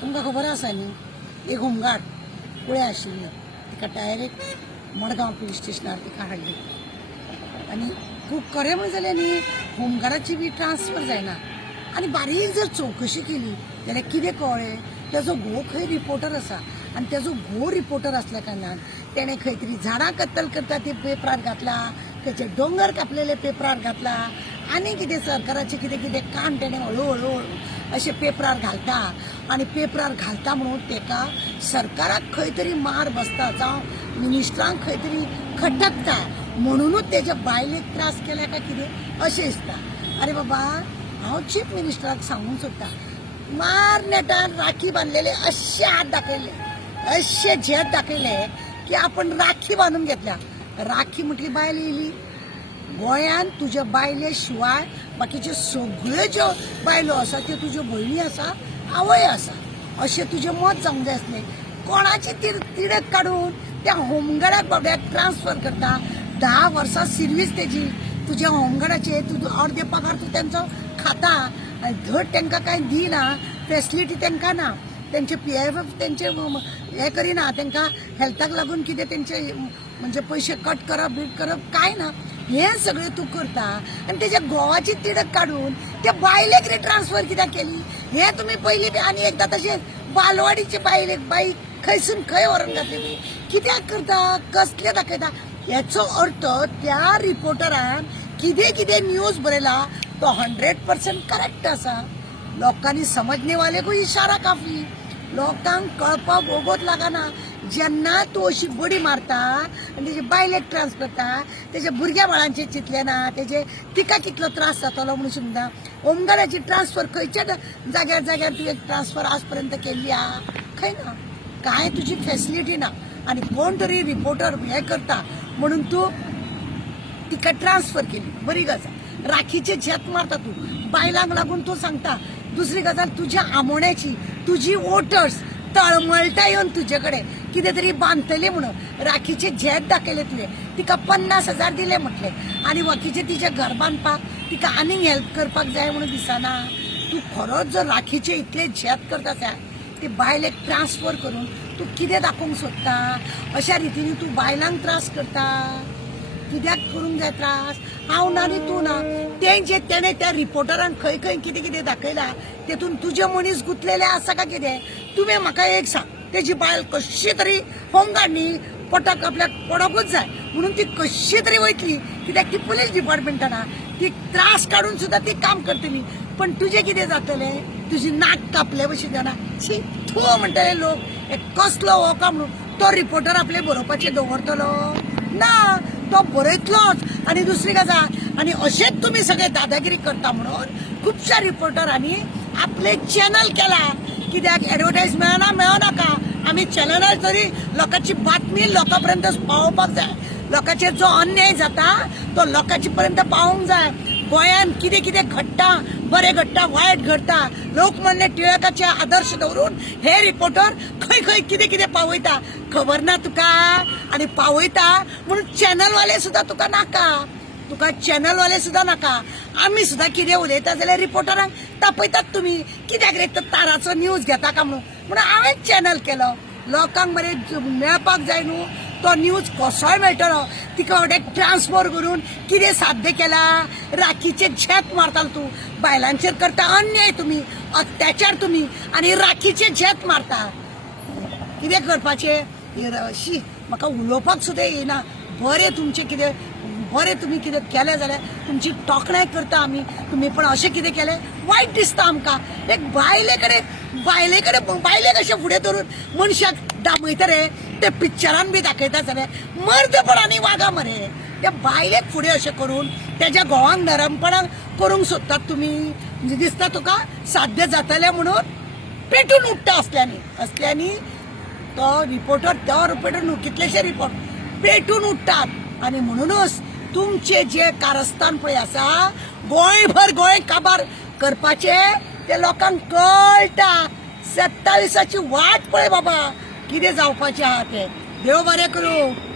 तुमकां खबर आसा न्ही एक होमगार्ड कुळें आशिल्लो तिका डायरेक्ट मडगांव पुलीस स्टेशनार तिका हाडली आनी खूब खरें म्हणून जालें न्ही होमगार्डाची बी ट्रान्सफर जायना आनी बारीक जर चवकशी केली जाल्यार कितें कळ्ळें तेजो घोव खंय रिपोर्टर आसा आनी तेजो घोव रिपोर्टर आसल्या कारणान तेणें खंय तरी झाडां कत्तल करता ते पेपरार घातला तेचे दोंगर कापलेले पेपरार घातला आनी कितें सरकाराचें कितें कितें काम तेणें हळू हळू अशें पेपरार घालता आनी पेपरार घालता म्हणून तेका सरकाराक खंय तरी मार बसता जावं मिनिस्टरांक खंय तरी खटकता म्हणूनच तेज्या बायलेक त्रास केल्या काय कितें अशें दिसता. अरे बाबा हांव चीफ मिनिस्टराक सांगूंक सोदता मार नेटान राखी बांदलेले अशे हात दाखयले अशे झेत दाखयले की आपण राखी बांदून घेतल्या. राखी म्हटली बायल येयली गोंयान तुज्या बायले शिवाय बाकीच्यो सगळ्यो ज्यो बायलो आसा त्यो तुज्यो भयणी आसा आवय आसा अशें तुजें मत जावंक जाय आसलें. कोणाची तिडक काडून त्या होमगार्डाक बाबड्याक ट्रान्सफर करता 10 वर्सां सर्वीस तेजी तुज्या होमगार्डाचे तूं अर्दे पगार तूं तेंचो खाता आनी धड तांकां कांय दिना फेसिलिटी तांकां ना तेंचे PFF तेंचे हे करिना तांकां हेल्थाक लागून कितें तेंचे म्हणजे पयशे कट करप बीट करप कांय ना हें सगळें तूं करता आनी तेज्या घोवाची तिडक काडून त्या बायलेक कितें ट्रान्सफर कित्याक केली हें तुमी पयलीं आनी एकदां तशेंच बालवाडीचे बायलेक बाई खंयसून खंय व्हरून घातली ती कित्याक करता कसले दाखयता हेचो अर्थ त्या रिपोर्टरान कितें कितें न्यूज बरयला तो 100% करेक्ट आसा. लोकांनी समजने वाले को इशारा काफी लोकांक कळपाक बोगोत लागना. जेन्ना तूं अशी बडी मारता आनी तेजे बायलेक ट्रान्सफर करता तेज्या भुरग्या बाळांचें चिंतलें ना तेजे तिका कितलो त्रास जातलो म्हणून सुद्दां होमगार्डाची ट्रान्सफर खंयच्या जाग्यार तुवें ट्रान्सफर आज पर्यंत केल्ली आहा खंय ना कांय तुजी फेसिलिटी ना आनी कोण तरी रिपोर्टर हें करता म्हणून तूं तिका ट्रान्सफर केली बरी गजाल. राखीचे झेत मारता तूं बायलांक लागून तूं सांगता. दुसरी गजाल तुज्या आमोण्याची तुजी वोटर्स तळमळटा येवन तुजे कडेन कितें तरी बांदतले म्हणून राखीचे झेत दाखयले तुवें तिका 50,000 दिले म्हटले आनी बाकीचे तिचे घर बांदपाक तिका आनीक हेल्प करपाक जाय म्हणून दिसना. तूं खरोच जर राखीचे इतले झेत करता जाय ते बायलेक ट्रान्सफर करून तूं कितें दाखोवंक सोदता. अशा रितीन तूं बायलांक त्रास करता कित्याक करूंक जाय त्रास. हांव ना न्ही तूं ना तेणें त्या रिपोर्टरान खंय खंय कितें कितें दाखयलां तेतून तुजे मनीस गुंतलेले आसा काय कितें. तुवें म्हाका एक सांग तेजी बायल कशी तरी होमगार्ड न्ही पटक आपल्याक पडोकूच जाय म्हणून ती कशी तरी वयतली कित्याक ती पुलीस डिपार्टमेंटान ती त्रास काडून सुद्दां ती काम करतली. पण तुजें कितें जातलें तुजी नाक कापले भशेन जाणा शी थू म्हणटले लोक हे कसलो हो काम म्हणून तो रिपोर्टर आपले बरोवपाचें दवरतलो ना तो बरयतलोच. आनी दुसरी गजाल आनी अशेंच तुमी सगळे दादागिरी करता म्हणून खुबश्या रिपोर्टरांनी आपले चॅनल केला कित्याक एडवर्टायज मेळनाका आमी चॅनलार तरी लोकांची बातमी लोकां पर्यंत पावोवपाक जाय. लोकांचेर जो अन्याय जाता तो लोकांचे पर्यंत पावोवंक जाय. गोंयान कितें कितें घडटा बरें घडटा वायट घडटा लोकमान्य टिळकाचे आदर्श दवरून हे रिपोर्टर खंय खंय कितें कितें पावयता खबर ना तुका आनी पावयता म्हणून चॅनलवाले सुद्दां तुका नाका तुका चॅनलवाले सुद्दां नाका. आमी सुद्दां कितें उलयता जाल्यार रिपोर्टरांक तापयतात तुमी कित्याक रे तो ताराचो न्यूज घेता काय म्हणून हांवें चॅनल केलो. लोकांक बरें मेळपाक जाय न्हू तो न्यूज कसोय मेळटलो तिका वडेक ट्रान्सफर करून कितें साध्य केला. राखीचे झेत मारतालो तूं बायलांचेर करता अन्याय तुमी अत्याचार तुमी आनी राखीचे झेत मारता कितें करपाचें शी म्हाका उलोवपाक सुद्दां येना. बरें तुमचें कितें बरें तुमी कितें केलें जाल्यार तुमची तोखणाय करता आमी तुमी पण अशें कितें केलें वायट दिसता आमकां. एक बायले कडेन बायलेक अशें फुडें धरून मनशाक दामयता रे ते पिक्चरान बी दाखयता जाल्यार मर्दपणांनी वागा मरे. त्या बायलेक फुडें अशें करून तेज्या घोवांक नरमपणां करूंक सोदतात तुमी म्हणजे दिसता तुका साध्य जातलें म्हणून पेटून उठटा असल्यांनी तो रिपोर्टर न्हू कितलेशे रिपोर्ट पेटून उठटात आनी म्हणूनच तुमचे जे कारस्थान पळय आसा गोंयभर गोंय काबार करपाचे ते लोकांक कळटा. 27ची वाट पळय बाबा कितें जावपाचें आहा तें. देव बरें करूं.